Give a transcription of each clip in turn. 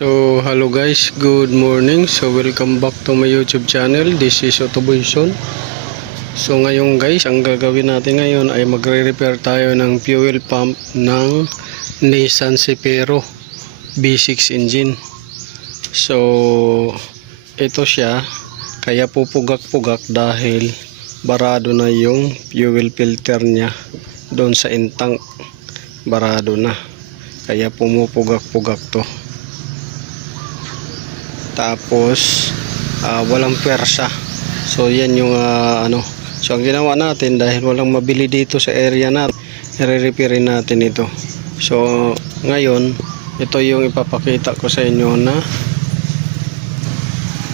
So hello guys, good morning. So welcome back to my YouTube channel. This is Otoboyson. So ngayon guys, ang gagawin natin ngayon ay magre-repair tayo ng fuel pump ng Nissan Sefero V6 engine. So ito siya, kaya pupugak-pugak dahil barado na yung fuel filter niya doon sa intang. Barado na, kaya pumupugak-pugak to. Tapos walang pwersa. So yan yung so ang ginawa natin, dahil walang mabili dito sa area natin, i-repair natin ito. So ngayon, ito yung ipapakita ko sa inyo na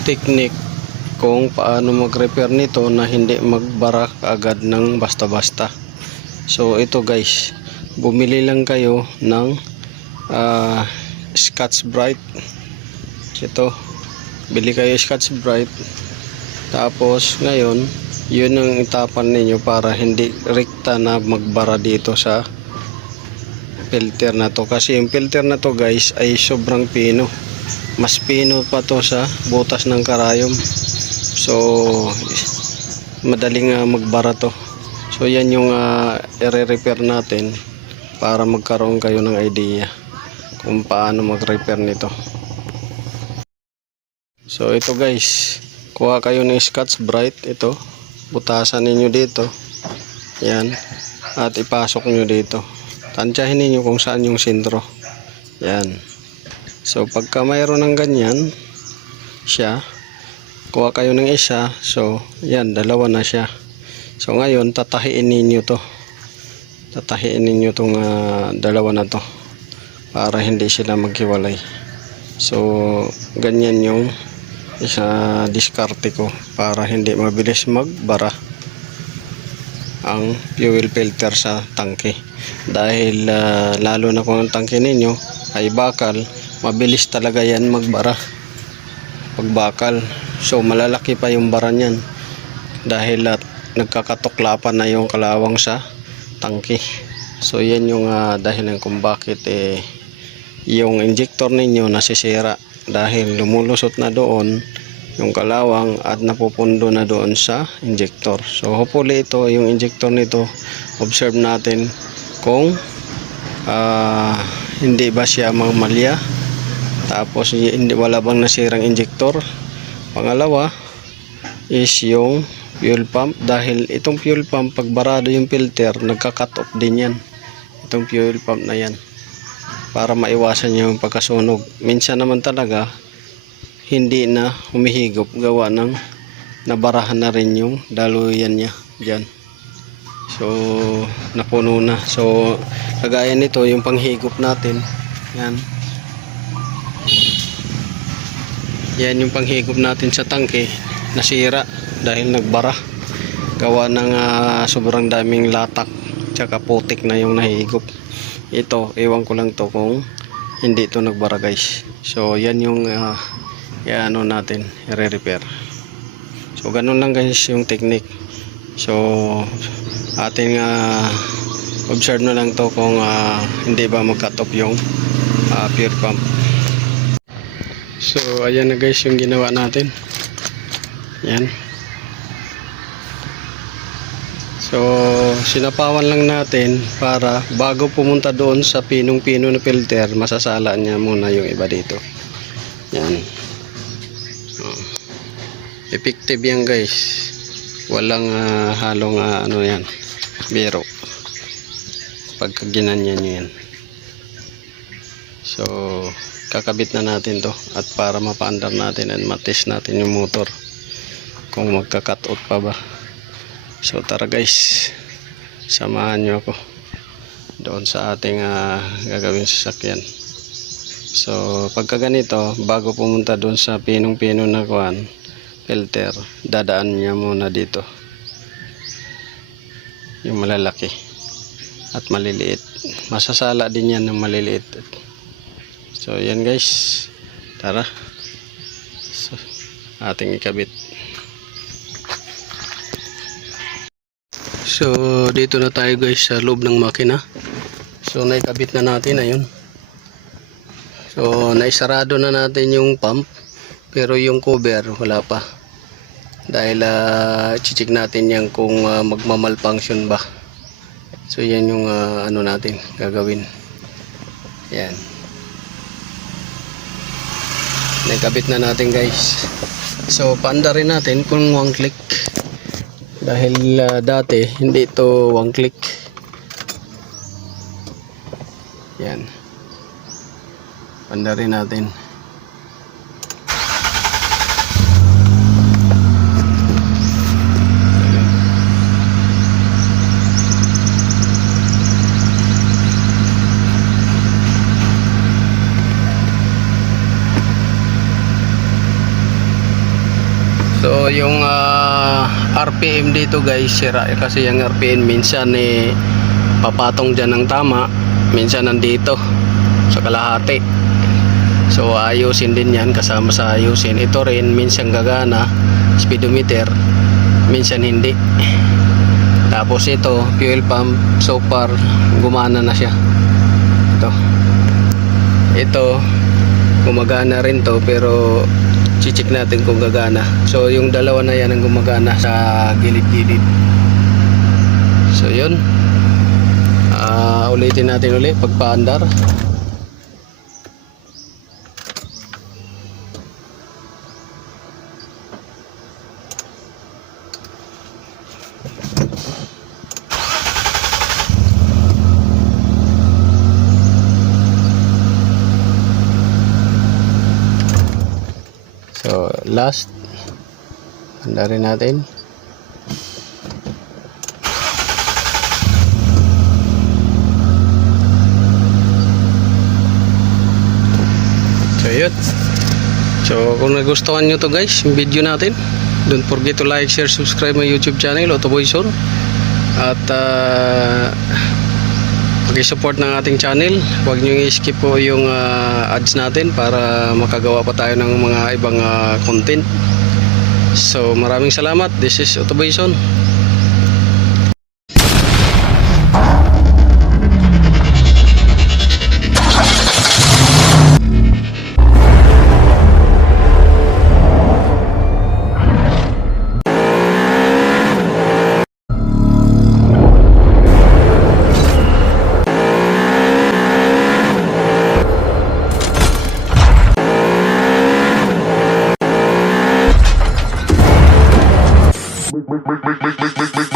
technique kung paano mag-repair nito na hindi magbara agad ng basta-basta. So ito guys, bumili lang kayo ng Scotch-Brite. Ito, bili kayo Scotch-Brite. Tapos ngayon, yun ang itapan ninyo para hindi rekta na magbara dito sa filter na to. Kasi yung filter na to guys ay sobrang pino. Mas pino pa to sa butas ng karayom. So madaling magbara to. So yan yung i-repair natin para magkaroon kayo ng idea kung paano mag-repair nito. So ito guys, kuha kayo ng Scotch-Brite. Ito, butasan ninyo dito. Yan. At ipasok nyo dito. Tansyahin ninyo kung saan yung sentro. Yan. So pagka mayroon ng ganyan siya, kuha kayo ng isa. So yan, dalawa na siya. So ngayon, tatahiin ninyo to. Tatahiin ninyo tong dalawa na to para hindi sila maghiwalay. So ganyan yung isa diskarte ko para hindi mabilis magbara ang fuel filter sa tangke. Dahil lalo na kung ang tangke ninyo ay bakal, mabilis talaga yan magbara pag bakal. So malalaki pa yung bara niyan dahil nagkakatuklapan na yung kalawang sa tangke. So yan yung dahilan kung bakit yung injector ninyo nasisira, dahil lumulusot na doon yung kalawang at napupundo na doon sa injector. So hopefully ito, yung injector nito, observe natin kung hindi ba siya mamalya, tapos hindi, wala bang nasirang injector. Pangalawa is yung fuel pump, dahil itong fuel pump pag barado yung filter, nagka-cut off din yan, itong fuel pump na yan, para maiwasan yung pagkasunog. Minsan naman talaga hindi na humihigop, gawa ng nabarahan na rin yung daluyan niya dyan. So napuno na. So kagaya nito, yung panghigop natin, yan, yan yung panghigop natin sa tangke, nasira dahil nagbara, gawa ng sobrang daming latak tsaka putik na yung nahihigop. Ito, ewan ko lang to kung hindi ito nagbara guys. So yan yung ano natin, i-repair. So ganun lang guys yung technique. So ating observe na lang to kung hindi ba mag-cut off yung fuel pump. So ayan na guys yung ginawa natin. Yan. So sinapawan lang natin para bago pumunta doon sa pinong-pino na filter, masasala niya muna yung iba dito. Yan. Effective yan guys. Walang halong ano yan, biro pagka ginanyan nyo yan. So kakabit na natin to, at para mapaandar natin at matest natin yung motor kung magka-cut out pa ba. So tara guys, samahan nyo ako doon sa ating gagawin sasakyan. So pagka ganito, bago pumunta doon sa pinong-pino na kuhan filter, dadaan niya muna dito yung malalaki at maliliit. Masasala din yan ng maliliit. So yan guys, tara, so, ating ikabit. So dito na tayo guys sa loob ng makina. So naikabit na natin, ayun. So naisarado na natin yung pump, pero yung cover wala pa. Dahil check natin yan kung magmamalfunction ba. So yan yung ano natin gagawin. Yan. Nakabit na natin guys. So paanda rin natin kung one click. Dahil dati hindi ito one click. Yan. Paanda rin natin. So yung RPM dito guys sira kasi yung RPM minsan papatong dyan ng tama, minsan nandito sa kalahati. So ayusin din yan, kasama sa ayusin. Ito rin minsan gagana speedometer, minsan hindi. Tapos ito fuel pump, so far gumana na siya. Ito gumagana rin to, pero check natin kung gagana. So yung dalawa na yan ang gumagana sa gilid-gilid. So yun, ulitin natin ulit pagpaandar. So last, andarin natin. So yun. So kung nagustuhan nyo to guys, yung video natin, don't forget to like, share, subscribe my YouTube channel, Autoboy Son. At pag-support ng ating channel. Huwag nyo i-skip po yung ads natin para makagawa pa tayo ng mga ibang content. So maraming salamat. This is Autoboy Son. Make